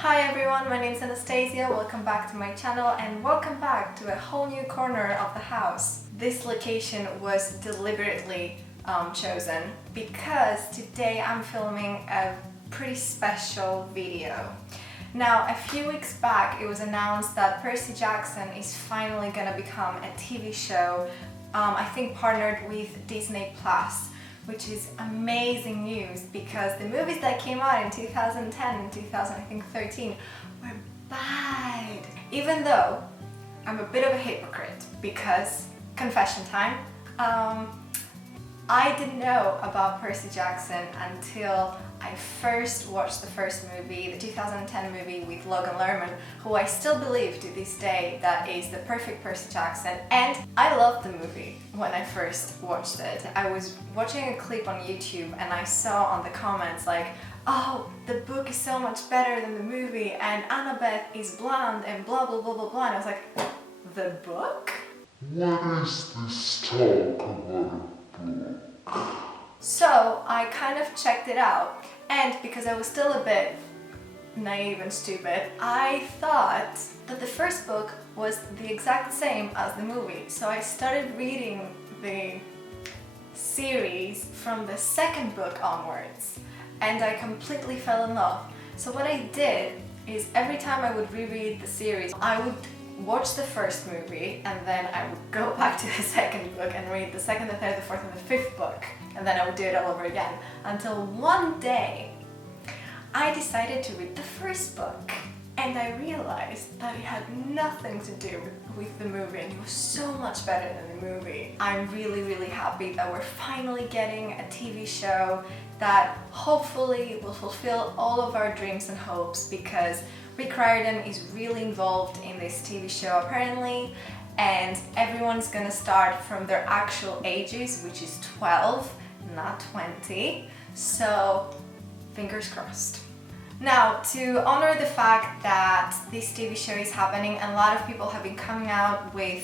Hi everyone, my name is Anastasia, welcome back to my channel and welcome back to a whole new corner of the house. This location was deliberately chosen because today I'm filming a pretty special video. Now, a few weeks back it was announced that Percy Jackson is finally gonna become a TV show, I think partnered with Disney+. Which is amazing news because the movies that came out in 2010 and 2013 were bad. Even though I'm a bit of a hypocrite because, confession time, I didn't know about Percy Jackson until I first watched the first movie, the 2010 movie with Logan Lerman, who I still believe to this day that is the perfect Percy Jackson, and I loved the movie when I first watched it. I was watching a clip on YouTube and I saw on the comments like, oh, the book is so much better than the movie and Annabeth is blonde and blah blah blah blah blah, and I was like, the book? What is this talk about a book? So I kind of checked it out, and because I was still a bit naive and stupid, I thought that the first book was the exact same as the movie. So I started reading the series from the second book onwards, and I completely fell in love. So what I did is every time I would reread the series, I would watch the first movie and then I would go back to the second book and read the second, the third, the fourth and the fifth book, and then I would do it all over again until one day I decided to read the first book and I realized that it had nothing to do with the movie and it was so much better than the movie. I'm really happy that we're finally getting a TV show that hopefully will fulfill all of our dreams and hopes, because Rick Riordan is really involved in this TV show apparently, and everyone's gonna start from their actual ages, which is 12, not 20, so fingers crossed. Now, to honor the fact that this TV show is happening, a lot of people have been coming out with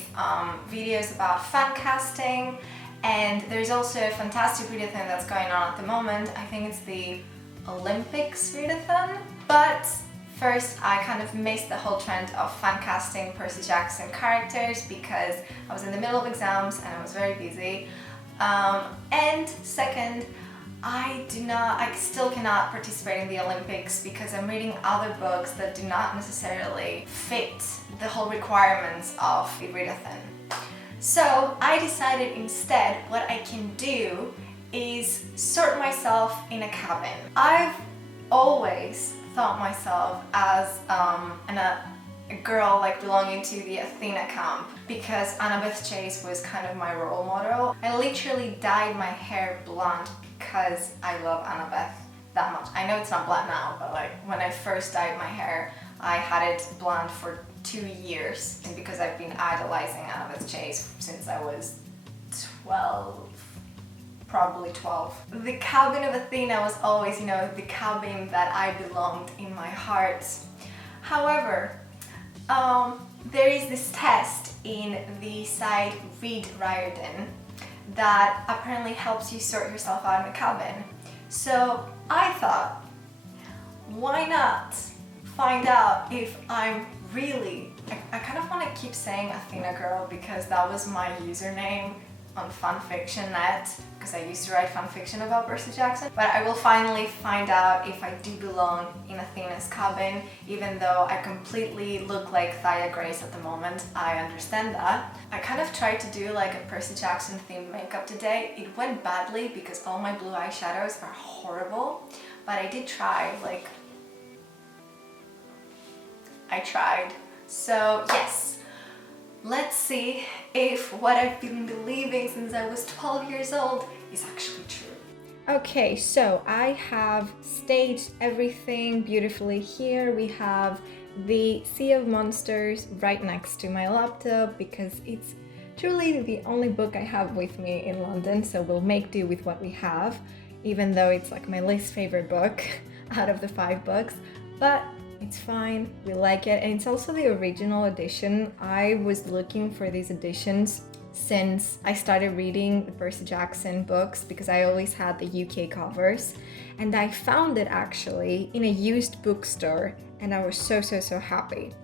videos about fan casting, and there's also a fantastic readathon that's going on at the moment. I think it's the Olympics readathon, but first, I kind of missed the whole trend of fan casting Percy Jackson characters because I was in the middle of exams and I was very busy. And second, I still cannot participate in the Olympics because I'm reading other books that do not necessarily fit the whole requirements of the readathon. So I decided instead what I can do is sort myself in a cabin. I've always thought myself as a girl like belonging to the Athena camp because Annabeth Chase was kind of my role model. I literally dyed my hair blonde because I love Annabeth that much. I know it's not blonde now, but like when I first dyed my hair, I had it blonde for 2 years, and because I've been idolizing Annabeth Chase since I was 12. Probably 12. The cabin of Athena was always, the cabin that I belonged in my heart. However, there is this test in the site Read Riordan that apparently helps you sort yourself out in a cabin. So I thought, why not find out if I'm really, I kind of want to keep saying Athena Girl because that was my username on fanfiction.net, because I used to write fanfiction about Percy Jackson, but I will finally find out if I do belong in Athena's cabin, even though I completely look like Thaya Grace at the moment. I understand that. I kind of tried to do like a Percy Jackson themed makeup today. It went badly because all my blue eyeshadows are horrible, but I did try, I tried. So yes. Let's see if what I've been believing since I was 12 years old is actually true. Okay, so I have staged everything beautifully here. We have the Sea of Monsters right next to my laptop because it's truly the only book I have with me in London, so we'll make do with what we have, even though it's like my least favorite book out of the 5 books, but it's fine, we like it, and it's also the original edition. I was looking for these editions since I started reading the Percy Jackson books, because I always had the UK covers, and I found it actually in a used bookstore, and I was so happy.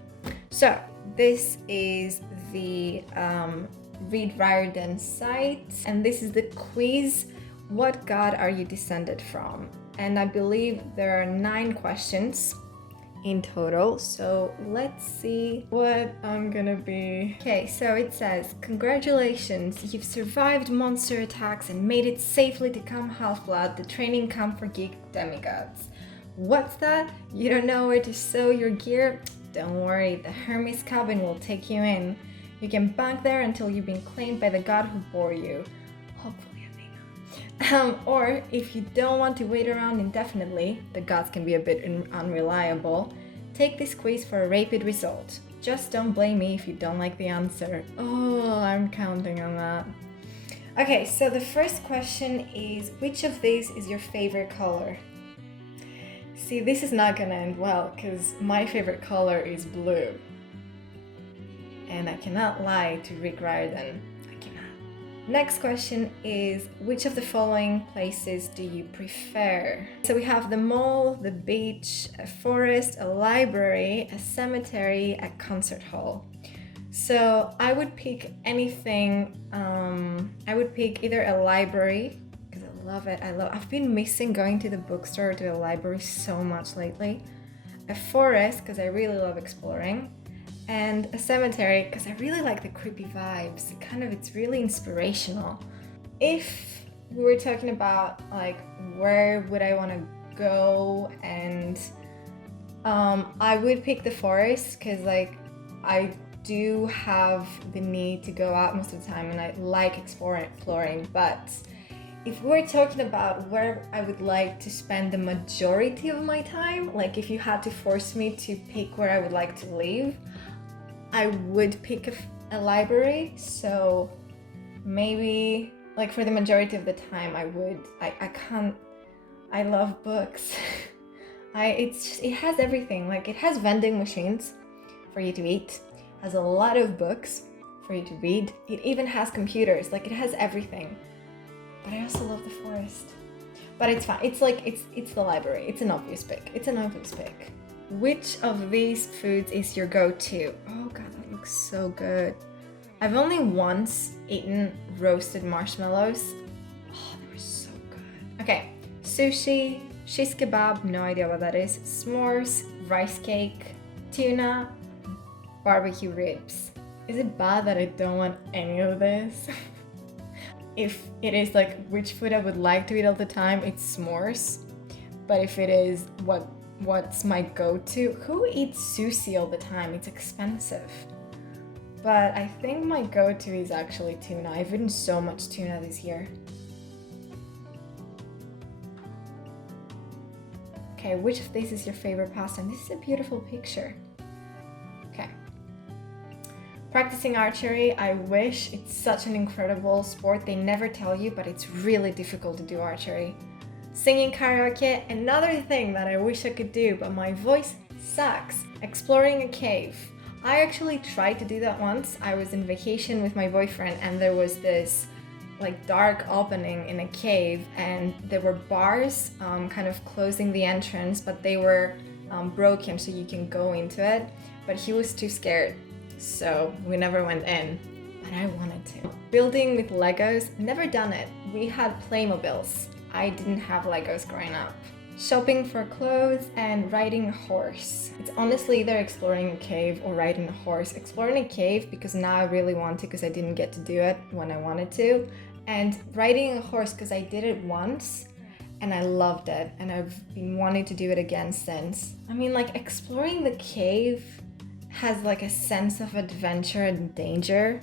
So this is the Reed Riordan site, and this is the quiz. What god are you descended from? And I believe there are 9 questions in total, so let's see what I'm gonna be. Okay, so it says, congratulations, you've survived monster attacks and made it safely to come Half-Blood, the training camp for geek demigods. What's that? You don't know where to sew your gear? Don't worry, the Hermes cabin will take you in. You can bank there until you've been claimed by the god who bore you. Hopefully Athena. Or if you don't want to wait around indefinitely, the gods can be a bit unreliable, take this quiz for a rapid result. Just don't blame me if you don't like the answer. Oh, I'm counting on that. Okay, so the first question is, which of these is your favorite color? See, this is not gonna end well, because my favorite color is blue. And I cannot lie to Rick Riordan. I cannot. Next question is, which of the following places do you prefer? So we have the mall, the beach, a forest, a library, a cemetery, a concert hall. So I would pick anything, I would pick either a library, because I love it. I've been missing going to the bookstore or to the library so much lately. A forest, because I really love exploring. And a cemetery, because I really like the creepy vibes. It's really inspirational. If we were talking about like where would I want to go, and I would pick the forest, because like I do have the need to go out most of the time and I like exploring. But if we're talking about where I would like to spend the majority of my time, like if you had to force me to pick where I would like to live, I would pick a library. So maybe like for the majority of the time I love books. It has everything. Like it has vending machines for you to eat, has a lot of books for you to read. It even has computers. Like it has everything. But I also love the forest. But it's fine. It's the library. It's an obvious pick. Which of these foods is your go-to? Oh god, that looks so good. I've only once eaten roasted marshmallows. Oh, they were so good. Okay, sushi, shish kebab, no idea what that is, s'mores, rice cake, tuna, barbecue ribs. Is it bad that I don't want any of this? If it is like which food I would like to eat all the time, it's s'mores. But if it is what's my go-to? Who eats sushi all the time? It's expensive. But I think my go-to is actually tuna. I've eaten so much tuna this year. Okay, which of these is your favorite pastime? This is a beautiful picture. Okay. Practicing archery, I wish. It's such an incredible sport. They never tell you, but it's really difficult to do archery. Singing karaoke, another thing that I wish I could do, but my voice sucks. Exploring a cave. I actually tried to do that once. I was in vacation with my boyfriend and there was this like dark opening in a cave and there were bars kind of closing the entrance, but they were broken so you can go into it. But he was too scared, so we never went in. But I wanted to. Building with Legos, never done it. We had Playmobiles. I didn't have Legos growing up. Shopping for clothes and riding a horse. It's honestly either exploring a cave or riding a horse. Exploring a cave because now I really want to, because I didn't get to do it when I wanted to. And riding a horse because I did it once and I loved it and I've been wanting to do it again since. I mean, like exploring the cave has like a sense of adventure and danger,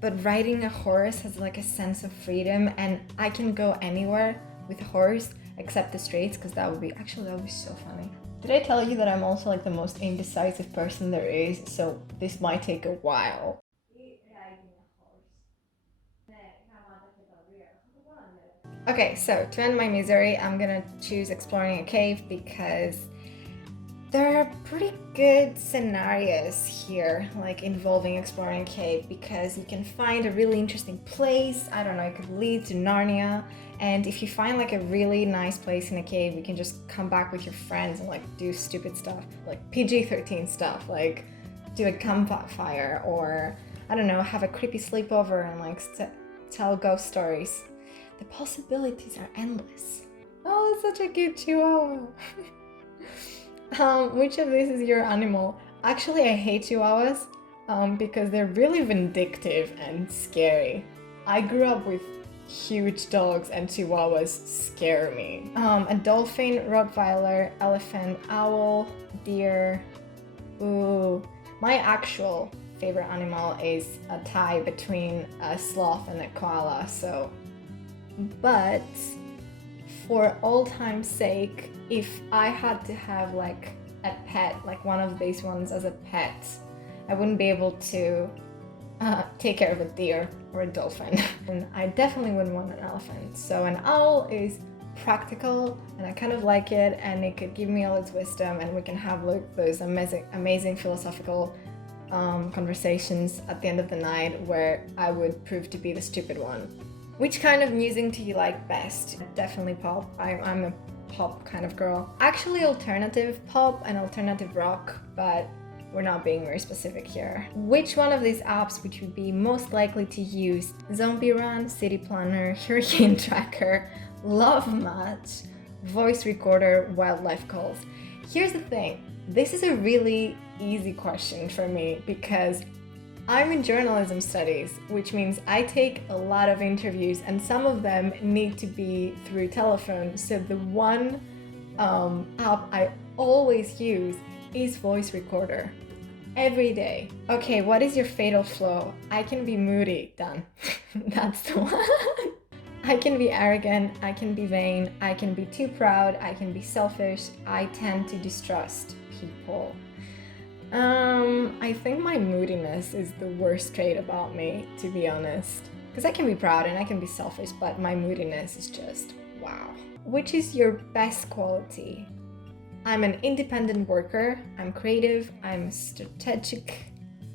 but riding a horse has like a sense of freedom, and I can go anywhere with a horse except the streets, because that would be so funny. Did I tell you that I'm also like the most indecisive person there is, so this might take a while. Okay, so to end my misery, I'm gonna choose exploring a cave because There are pretty good scenarios here, like involving exploring a cave, because you can find a really interesting place. I don't know, it could lead to Narnia. And if you find like a really nice place in a cave, you can just come back with your friends and like do stupid stuff, like PG-13 stuff, like do a campfire, or I don't know, have a creepy sleepover and like tell ghost stories. The possibilities are endless. Oh, that's such a cute chihuahua. Which of these is your animal? Actually, I hate chihuahuas because they're really vindictive and scary. I grew up with huge dogs and chihuahuas scare me. A dolphin, Rottweiler, elephant, owl, deer. Ooh, my actual favorite animal is a tie between a sloth and a koala, so. But for all time's sake, if I had to have like a pet, like one of these ones as a pet, I wouldn't be able to take care of a deer or a dolphin. And I definitely wouldn't want an elephant. So an owl is practical and I kind of like it, and it could give me all its wisdom, and we can have like those amazing philosophical conversations at the end of the night where I would prove to be the stupid one. Which kind of music do you like best? Definitely pop. I'm a pop kind of girl. Actually alternative pop and alternative rock, but we're not being very specific here. Which one of these apps would you be most likely to use? Zombie Run, City Planner, Hurricane Tracker, Love Match, Voice Recorder, Wildlife Calls. Here's the thing, this is a really easy question for me because I'm in journalism studies, which means I take a lot of interviews and some of them need to be through telephone. So the one app I always use is Voice Recorder. Every day. Okay, what is your fatal flaw? I can be moody. Done. That's the one. I can be arrogant, I can be vain, I can be too proud, I can be selfish, I tend to distrust people. I think my moodiness is the worst trait about me, to be honest. Because I can be proud and I can be selfish, but my moodiness is just wow. Which is your best quality? I'm an independent worker, I'm creative, I'm a strategic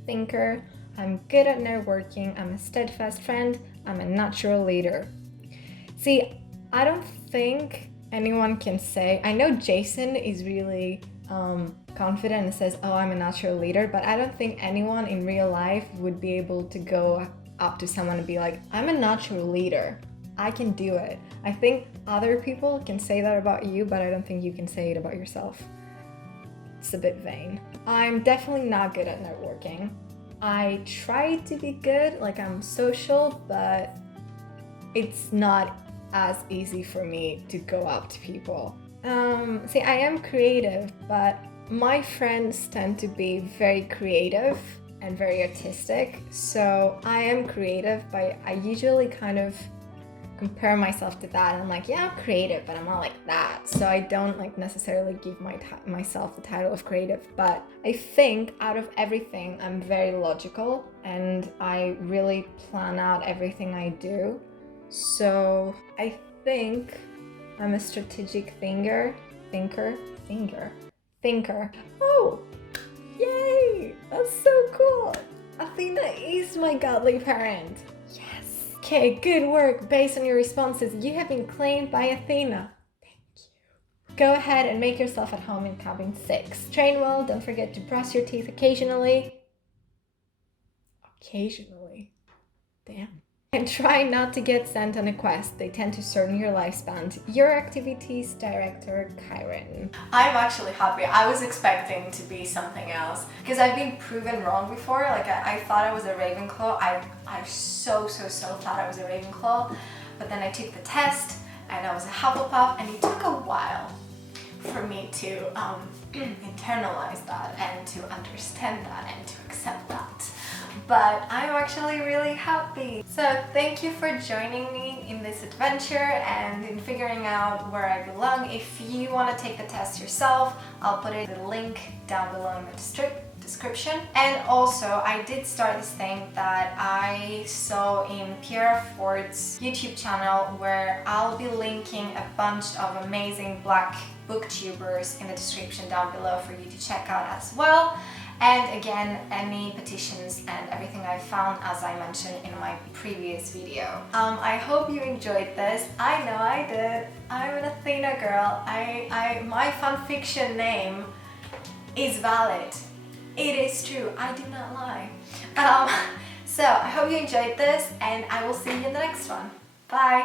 thinker, I'm good at networking, I'm a steadfast friend, I'm a natural leader. See, I don't think anyone can say, I know Jason is really confident and says, oh, I'm a natural leader, but I don't think anyone in real life would be able to go up to someone and be like, I'm a natural leader, I can do it. I think other people can say that about you, but I don't think you can say it about yourself. It's a bit vain. I'm definitely not good at networking. I try to be good, like I'm social, but it's not as easy for me to go up to people. See, I am creative, but my friends tend to be very creative and very artistic. So I am creative, but I usually kind of compare myself to that. And I'm like, yeah, I'm creative, but I'm not like that. So I don't like necessarily give myself the title of creative. But I think out of everything, I'm very logical and I really plan out everything I do. So I think I'm a strategic thinker. Oh, yay! That's so cool. Athena is my godly parent. Yes. Okay, good work. Based on your responses, you have been claimed by Athena. Thank you. Go ahead and make yourself at home in cabin 6. Train well, don't forget to brush your teeth occasionally. Occasionally? Damn. And try not to get sent on a quest. They tend to shorten your lifespan. Your activities, Director Kyron. I'm actually happy. I was expecting to be something else because I've been proven wrong before. Like I thought I was a Ravenclaw. I so thought I was a Ravenclaw. But then I took the test and I was a Hufflepuff, and it took a while for me to internalize that and to understand that and to accept that. But I'm actually really happy. So thank you for joining me in this adventure and in figuring out where I belong. If you want to take the test yourself, I'll put the link down below in the description. And also, I did start this thing that I saw in Pierre Ford's YouTube channel where I'll be linking a bunch of amazing Black booktubers in the description down below for you to check out as well. And again, any petitions and everything I found, as I mentioned in my previous video. I hope you enjoyed this. I know I did. I'm an Athena girl. My fanfiction name is valid. It is true. I do not lie. So I hope you enjoyed this, and I will see you in the next one. Bye!